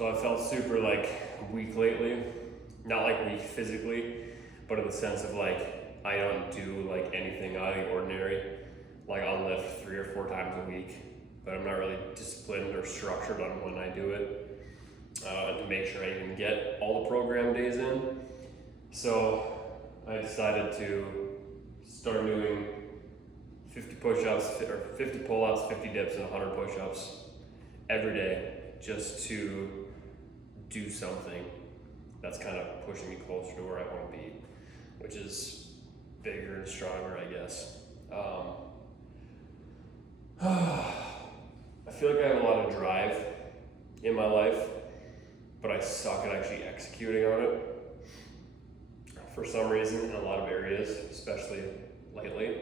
So I felt super like weak lately. Not like weak physically, but in the sense of like I don't do like anything out of the ordinary. Like I'll lift 3 or 4 times a week, but I'm not really disciplined or structured on when I do it to make sure I even get all the program days in. So I decided to start doing 50 push-ups or 50 pull-ups, 50 dips, and 100 push-ups every day, just to do something that's kind of pushing me closer to where I want to be, which is bigger and stronger, I guess. I feel like I have a lot of drive in my life, but I suck at actually executing on it for some reason in a lot of areas, especially lately.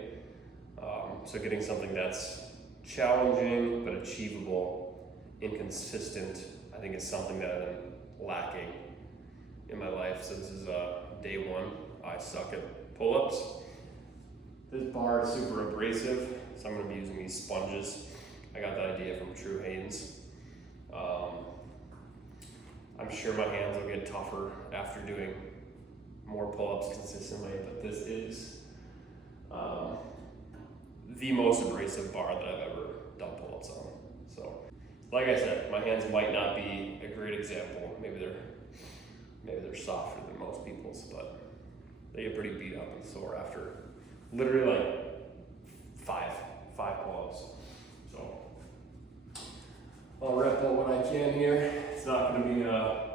So getting something that's challenging but achievable and consistent, I think is something that I'm lacking in my life. So this is day 1. I suck at pull-ups. This bar is super abrasive, so I'm going to be using these sponges. I got that idea from True Haynes. I'm sure my hands will get tougher after doing more pull-ups consistently, but this is the most abrasive bar that I've ever done pull-ups on. So, like I said, my hands might not be a great example. Maybe they're softer than most people's, but they get pretty beat up and sore after literally like five pull-ups. So I'll rep up what I can here. It's not going to be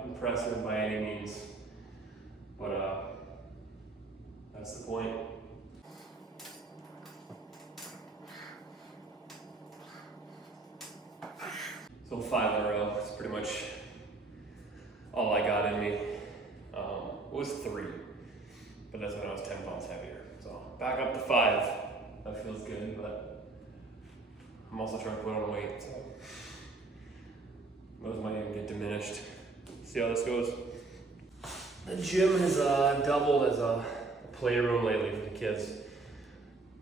impressive by any means, but that's the point. So 5 in a row is pretty much all I got in me. It was 3, but that's when I was 10 pounds heavier. So back up to 5. That feels good, but I'm also trying to put on weight, so those might even get diminished. See how this goes? The gym has doubled as a playroom lately for the kids,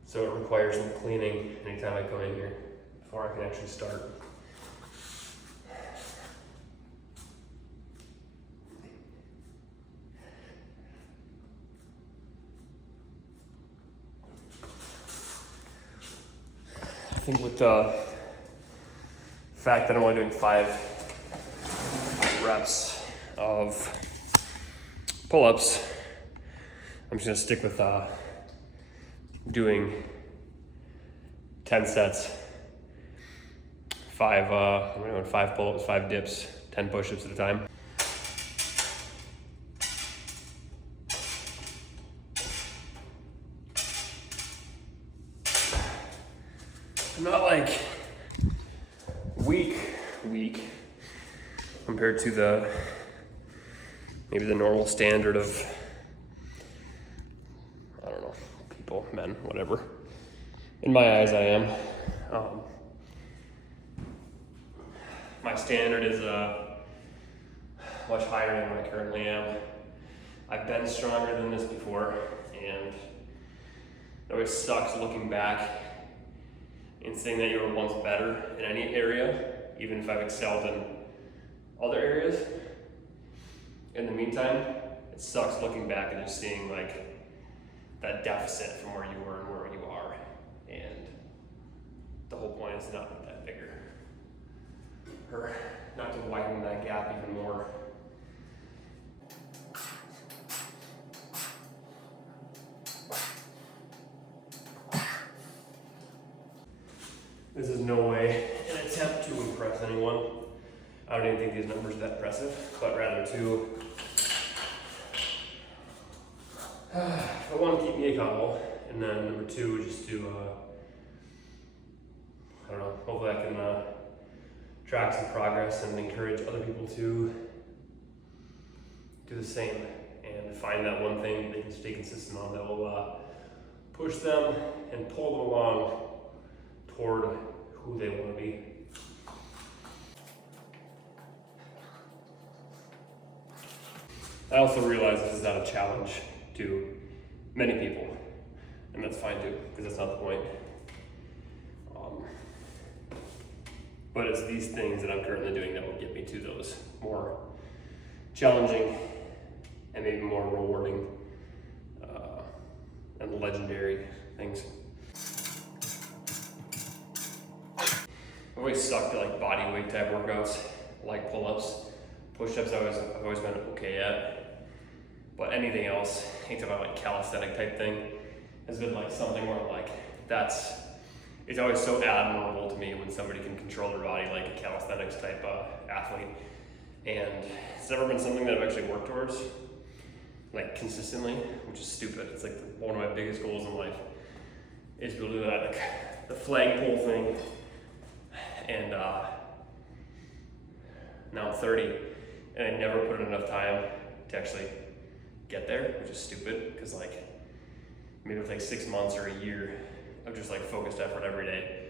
so it requires some cleaning anytime I come in here before I can actually start. I think with the fact that I'm only doing 5 reps of pull-ups, I'm just gonna stick with doing 10 sets, 5 pull-ups, 5 dips, 10 push-ups at a time. I'm not like weak compared to maybe the normal standard of, I don't know, people, men, whatever. In my eyes, I am. My standard is much higher than what I currently am. I've been stronger than this before, and it always sucks looking back and saying that you were once better in any area, even if I've excelled in other areas. In the meantime, it sucks looking back and just seeing like that deficit from where you were and where you are. And the whole point is to not make that bigger, or not to widen that gap even more. This is no way an attempt to impress anyone. I don't even think these numbers are that impressive, but rather to, I want to keep me accountable, and then number 2, just to, I don't know, hopefully I can track some progress and encourage other people to do the same and find that one thing that they can stay consistent on that will push them and pull them along toward who they want to be. I also realize this is not a challenge to many people, and that's fine too, because that's not the point. But it's these things that I'm currently doing that will get me to those more challenging and maybe more rewarding and legendary things. I've always sucked at like body weight type workouts, like pull-ups. Push-ups I've always been okay at. But anything else, anything about like calisthenic type thing, has been like something where like it's always so admirable to me when somebody can control their body like a calisthenics type athlete. And it's never been something that I've actually worked towards like consistently, which is stupid. It's like one of my biggest goals in life is to do that, like the flagpole thing. And now I'm 30 and I never put in enough time to actually get there, which is stupid because like maybe it would take 6 months or a year of just like focused effort every day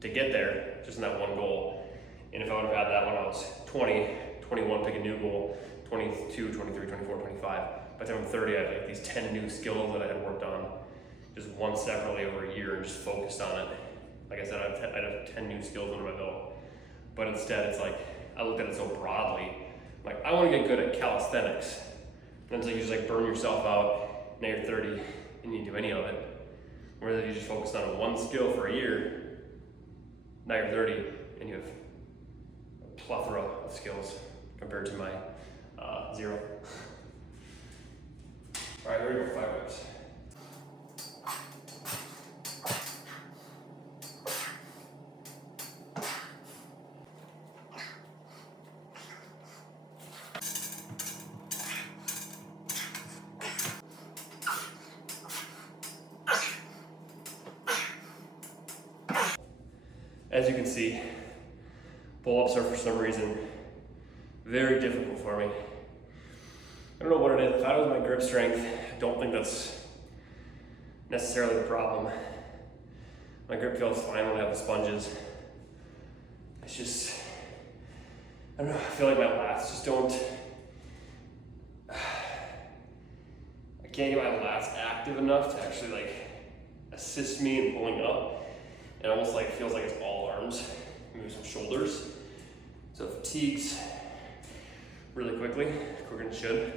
to get there, just in that one goal. And if I would have had that when I was 20, 21, pick a new goal, 22, 23, 24, 25, by the time I'm 30, I had like these 10 new skills that I had worked on just one separately over a year and just focused on it. Like I said, I'd have 10 new skills under my belt. But instead, it's like, I looked at it so broadly. Like, I want to get good at calisthenics. And it's like you just like burn yourself out, now you're 30, and you do any of it. Whereas if you just focused on one skill for a year, now you're 30, and you have a plethora of skills compared to my 0. All right, here we go, 5 reps. As you can see, pull-ups are for some reason very difficult for me. I don't know what it is. If I was my grip strength, I don't think that's necessarily the problem. My grip feels fine when I have the sponges. It's just, I don't know, I feel like my lats just don't, I can't get my lats active enough to actually like assist me in pulling up. It almost like feels like it's all arms, maybe some shoulders. So it fatigues really quickly, quicker than it should.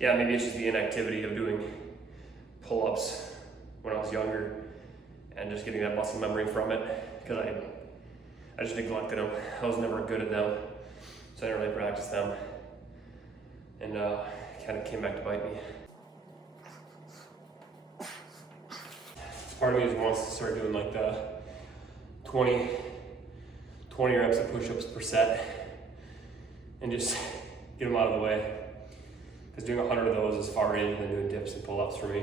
Yeah, maybe it's just the inactivity of doing pull-ups when I was younger and just getting that muscle memory from it, because I just neglected them. I was never good at them, so I didn't really practice them. And kind of came back to bite me. Part of me just wants to start doing like the 20 reps of push-ups per set and just get them out of the way. Because doing 100 of those is far easier than doing dips and pull-ups for me.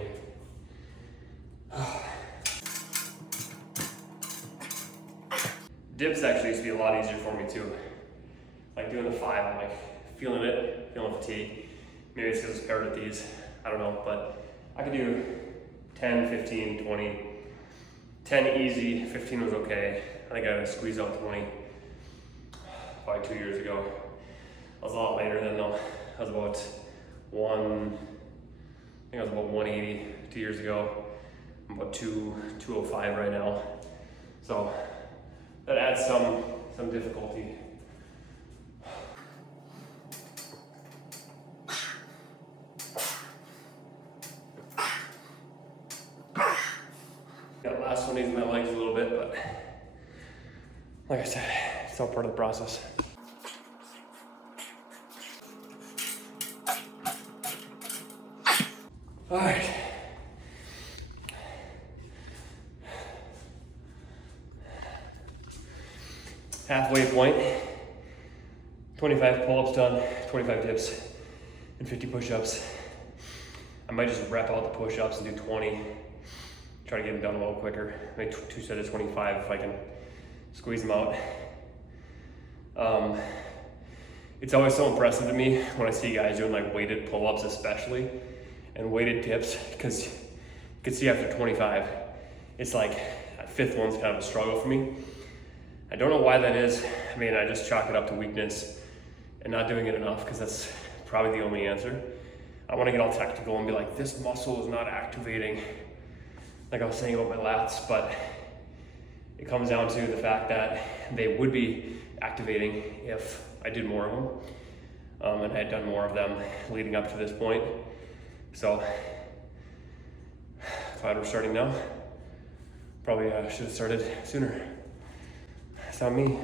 Dips actually used to be a lot easier for me too. Like doing the 5, I'm like feeling fatigue. Maybe it's because I started at these, I don't know, but I could do 10, 15, 20, 10 easy, 15 was okay. I think I squeezed out 20 probably 2 years ago. I was a lot later then though. I was about 180 2 years ago. I'm about 205 right now. So that adds some difficulty. That last one needs my legs a little bit, but like I said, it's all part of the process. All right. Halfway point, 25 pull-ups done, 25 dips, and 50 push-ups. I might just rep out the push-ups and do 20. Try to get them done a little quicker. Maybe 2 sets of 25 if I can squeeze them out. It's always so impressive to me when I see guys doing like weighted pull-ups especially, and weighted dips, because you can see after 25, it's like that 5th one's kind of a struggle for me. I don't know why that is. I mean, I just chalk it up to weakness and not doing it enough, because that's probably the only answer. I want to get all technical and be like, this muscle is not activating, like I was saying about my lats, but it comes down to the fact that they would be activating if I did more of them. And I had done more of them leading up to this point. So if I were starting now, probably should have started sooner. It's not me.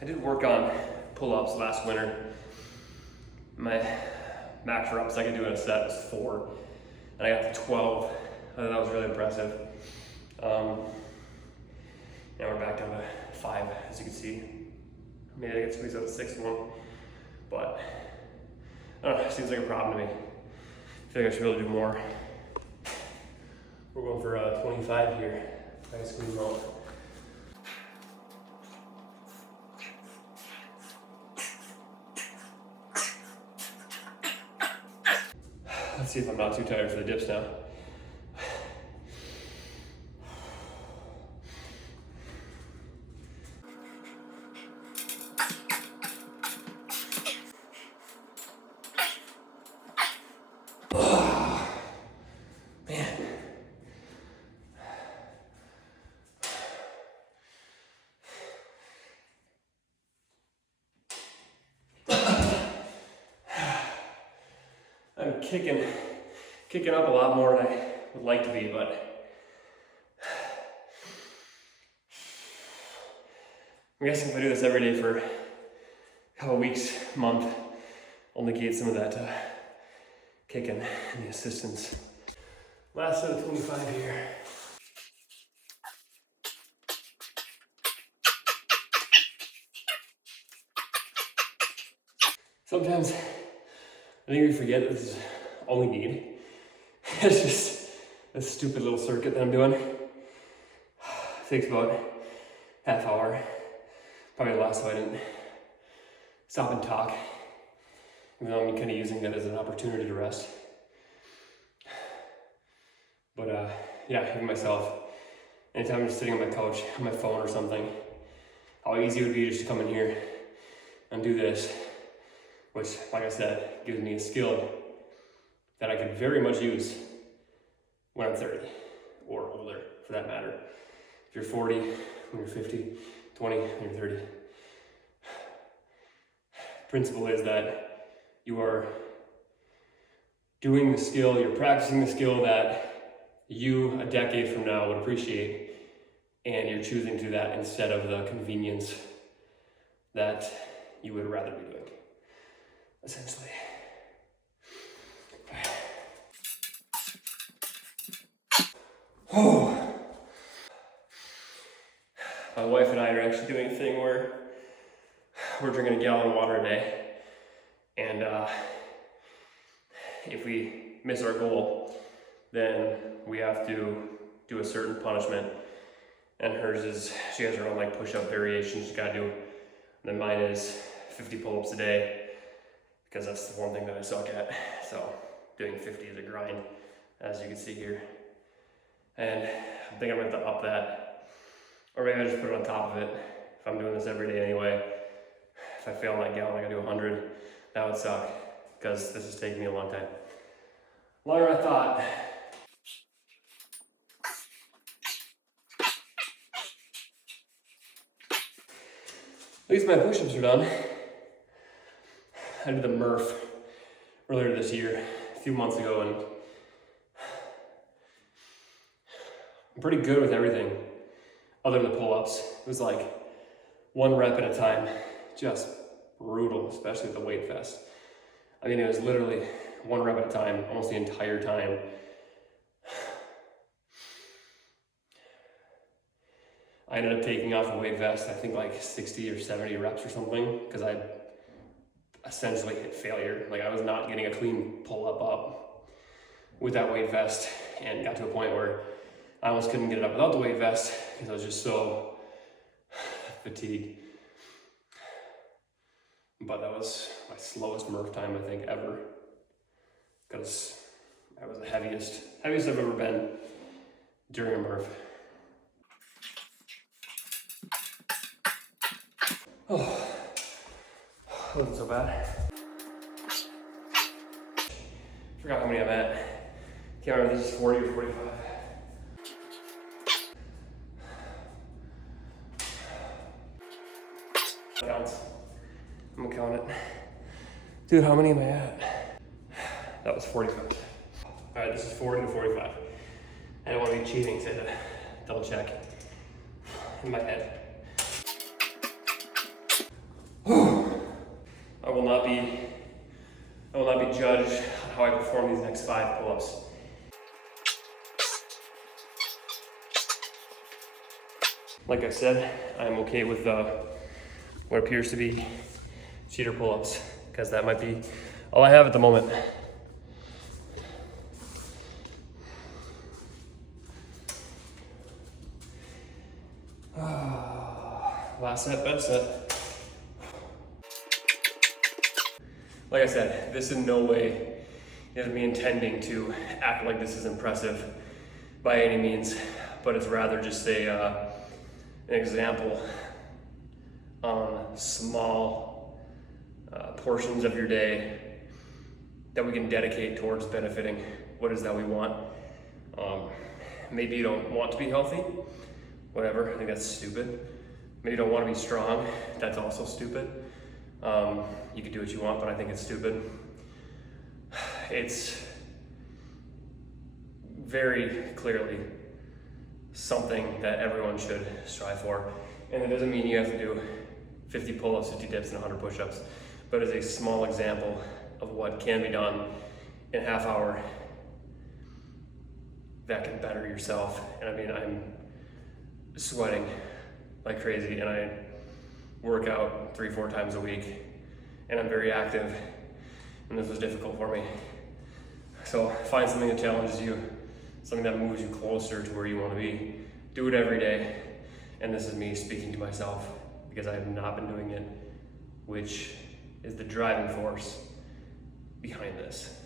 I did work on pull-ups last winter. My max reps I could do in a set was 4, and I got to 12. I thought that was really impressive. Now we're back down to 5, as you can see. Maybe I could squeeze out a 6th one, but I don't know, it seems like a problem to me. I feel like I should be able to do more. We're going for 25 here. I can squeeze them out. Let's see if I'm not too tired for the dips now. Man. I'm kicking up a lot more than I would like to be, but I'm guessing if I do this every day for a couple weeks, month, I'll negate some of that kicking and the assistance. Last set of 25 here. Sometimes I think we forget that this is all we need. It's just a stupid little circuit that I'm doing. It takes about half hour. Probably the last so I didn't stop and talk. Even though I'm kind of using that as an opportunity to rest. But yeah, even myself, anytime I'm just sitting on my couch, on my phone or something, how easy it would be just to come in here and do this, which, like I said, gives me a skill that I could very much use when I'm 30 or older, for that matter. If you're 40, when you're 50, 20, when you're 30. Principle is that you are doing the skill, you're practicing the skill that you a decade from now would appreciate, and you're choosing to do that instead of the convenience that you would rather be doing, essentially. Oh. My wife and I are actually doing a thing where we're drinking a gallon of water a day, and if we miss our goal, then we have to do a certain punishment. And hers is, she has her own like push-up variation she's gotta do. And then mine is 50 pull-ups a day, because that's the one thing that I suck at. So doing 50 is a grind, as you can see here. And I think I'm going to up that, or maybe I just put it on top of it if I'm doing this every day anyway. If I fail on that gallon, I gotta do 100. That would suck, because this is taking me a long time. Longer than I thought. At least my push-ups are done. I did the Murph earlier this year, a few months ago, and I'm pretty good with everything other than the pull-ups. It was like 1 rep at a time, just brutal, especially with the weight vest. I mean, it was literally 1 rep at a time, almost the entire time. I ended up taking off the weight vest, I think like 60 or 70 reps or something, because I essentially hit failure. Like I was not getting a clean pull-up up with that weight vest, and got to a point where I almost couldn't get it up without the weight vest because I was just so fatigued. But that was my slowest Murph time, I think, ever, because I was the heaviest I've ever been during a Murph. Oh, wasn't so bad. Forgot how many I'm at. Can't remember if this is 40 or 45. Counts. I'm gonna count it. Dude, how many am I at? That was 45. All right, this is 40 to 45. I don't want to be cheating, so I had to double check in my head. I will not be judged on how I perform these next 5 pull-ups. Like I said, I'm okay with what appears to be cheater pull-ups, because that might be all I have at the moment. Last set, best set. Like I said, this in no way is me intending to act like this is impressive by any means, but it's rather just an example on small portions of your day that we can dedicate towards benefiting what is that we want. Maybe you don't want to be healthy, whatever, I think that's stupid. Maybe you don't want to be strong, that's also stupid. You can do what you want, but I think it's stupid. It's very clearly something that everyone should strive for. And it doesn't mean you have to do 50 pull-ups, 50 dips, and 100 push-ups, but it's a small example of what can be done in a half hour that can better yourself. And I mean, I'm sweating like crazy, and I work out 3-4 times a week, and I'm very active, and this was difficult for me. So find something that challenges you, something that moves you closer to where you want to be. Do it every day. And this is me speaking to myself, because I have not been doing it, which is the driving force behind this.